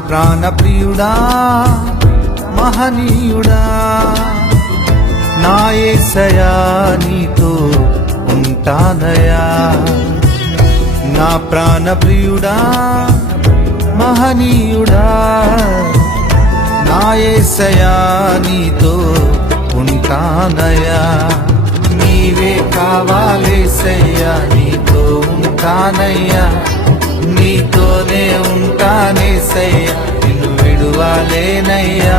ప్రాణ ప్రియుడా మహనీయుడా నా యేసయ్యా నీతో ఉంటానయ్యా నా ప్రాణ ప్రియుడా మహనీయుడా నా యేసయ్యా నీతో ఉంటానయ్యా నీవే కావాలేసయ్యా నీతో ఉంటానయ్యా నీతోనే ఉంటానేసయ్యా నిన్ను విడువలేనయ్యా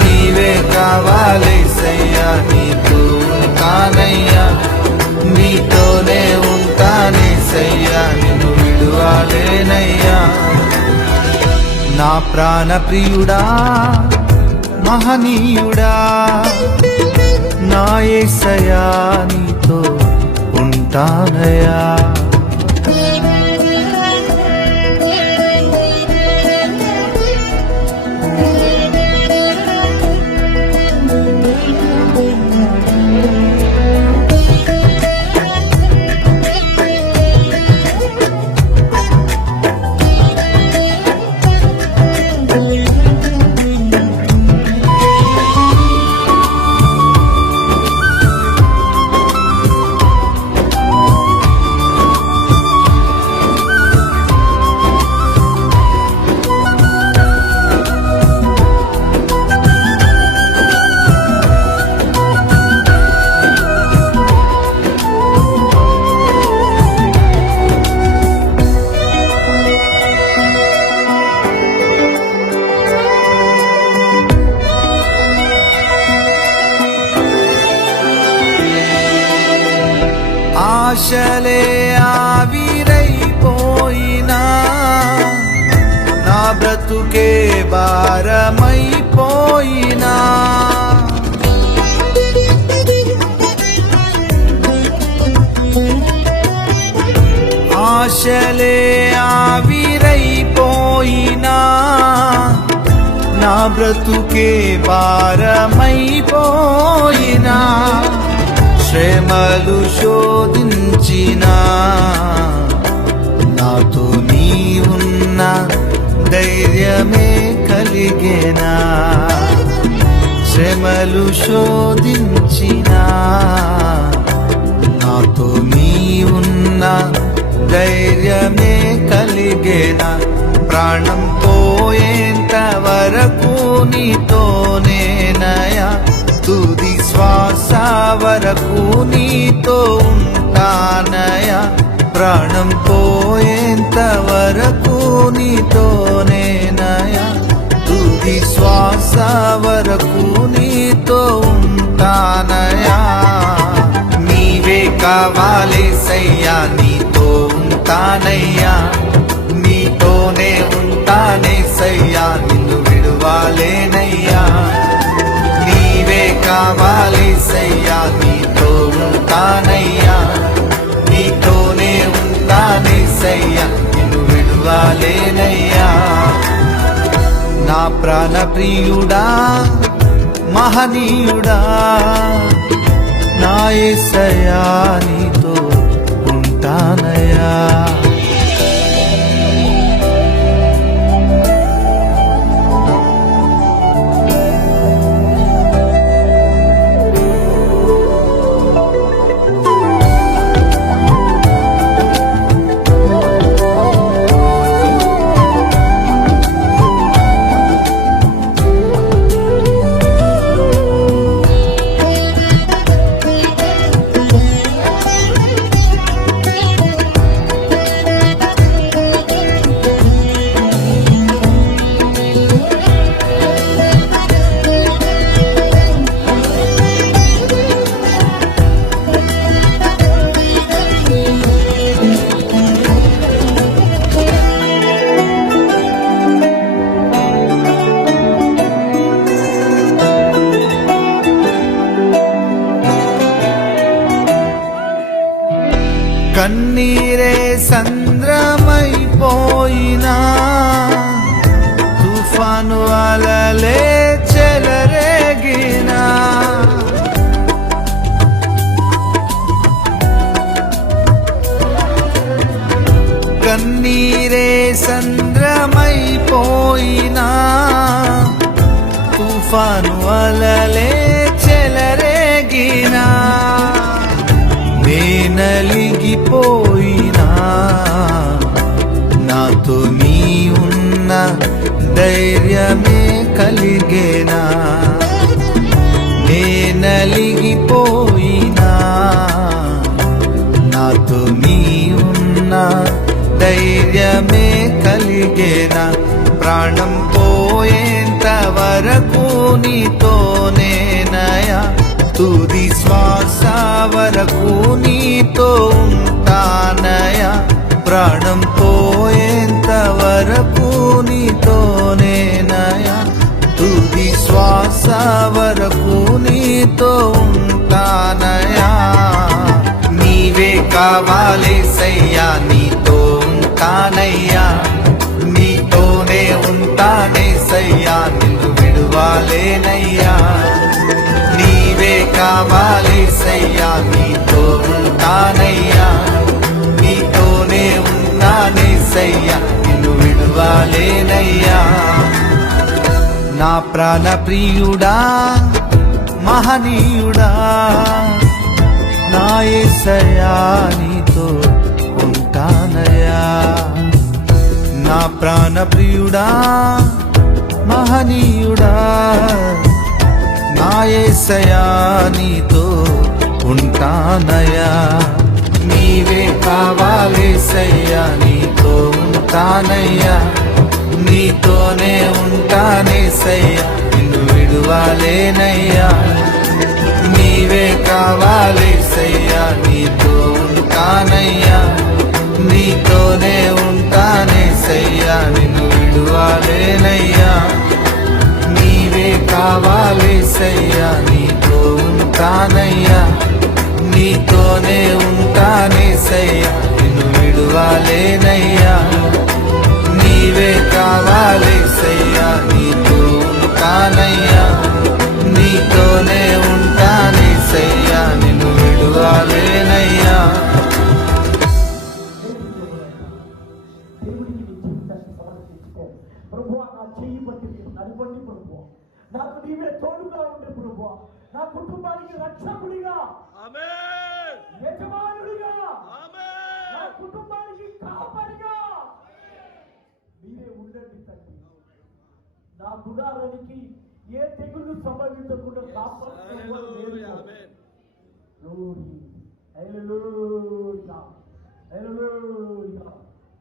నీవే కావాలేసయ్యా నీతో ఉంటానయ్యా నీతోనే ఉంటానేసయ్యా నిన్ను విడువలేనయ్యా నా ప్రాణ ప్రియుడా మహనీయుడా నా యేసయ్యా నీతో ఉంటానయ్యా ఆశలే ఆవిరైపోయినా నా బ్రతుకే భారమైపోయినా ఆశలే ఆవిరైపోయినా నా బ్రతుకే భారమైపోయినా శ్రమలు శోధించినా నాతో నీవున్న ధైర్యమే కలిగేనా శ్రమలు శోధించినా నాతో నీవున్న ధైర్యమే కలిగేనా ప్రాణం పోయేంత వరకు నీతోనేనయా తుది శ్వాస వరకు నీతో ఉంటానయా ప్రాణం పోయేంత వరకు నీతోనేనయా తుది శ్వాస వరకు నీతో ఉంటానయా నీవే కావాలేసయ్యా నీతో ఉంటానయ్యా నీతోనే ఉంటానేసయ్యా నిన్ను విడువలేనయ్యా నీవే కావాలేసయ్యా నీతో ఉంటానయ్యా నీతోనే ఉంటానేసయ్యా నిన్ను విడువలేనయ్యా నా ప్రాణ ప్రియుడా మహనీయుడా నా యేసయ్యా నీతో ఉంటానయ్యా కన్నీరే సంద్రమైపోయినా తుఫాను అలలే చెలరేగినా కన్నీరే సంద్ర తీరమైపోయినా తుఫాను అలలే చెలరేగినా నేనలిగిపోయినా నాతో నీ ఉన్న ధైర్యమే కలిగేనా నేనలిగిపోయినా నాతో నీ ఉన్న ధైర్యమే కలిగేనా ప్రాణం పోయేంత వరకు నీతోనేనయా తుది శ్వాస వరకు నీతో ఉంటానయా ప్రాణం పోయేంత వరకు నీతోనేనయా తుది శ్వాస వరకు నీతో ఉంటానయా నీవే కావాలేసయ్యా నీతో ఉంటానయ్యా నీతోనే ఉంటానేసయ్యా నిన్ను విడువాలేనయ్యా నీవే కావాలేసయ్యా నీతో ఉంటానయ్యా నీతోనే ఉంటానేసయ్యా నిన్ను విడువాలేనయ్యా నా ప్రాణ ప్రియుడా మహనీయుడా నా యేసయ్యా నీతో ఉంటానయ్యా నా ప్రాణ ప్రియుడా మహనీయుడా నా యేసయ్యా నీతో ఉంటానయ్యా నీవే కావాలేసయ్యా నీతో ఉంటానయ్యా నీతోనే ఉంటానేసయ్యా నిన్ను విడువాలేనయ్యా నీవే కావాలేసయ్యా నీతో ఉంటానయ్యా నీతోనే ఉంటానేసయ్యా నిన్ను విడువాలేనయ్యా నీవే కావాలేసయ్యా నీతో ఉంటానయ్యా నీతోనే ఉంటానేసయ్యా నిన్ను విడువాలేనయ్యా నీవే కావాలేసయ్యా నీతో ఉంటానయ్యా నీతోనే ఉంటానేసయ్యా నిన్ను విడువాలేనయ్యా దేవుడికి నీ జీవితాన్ని సమర్పించుకో. ప్రభువా నా చెయ్యి బట్టి మీరు నడవండి ప్రభువా నాకు నీవే తోడుగా ఉండే ప్రభువా నా కుటుంబానికి రక్షకుడిగా యజమానుడిగా నా కుటుంబానికి కాపరిగా మీరే ఉండండి తండ్రి నా గుడారానికి ఏ తెగులు సంభవించకుండా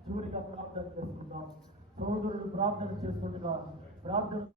చివరిగా ప్రార్థన చేస్తున్నాం సోదరుడు ప్రార్థన చేస్తుండగా ప్రార్థన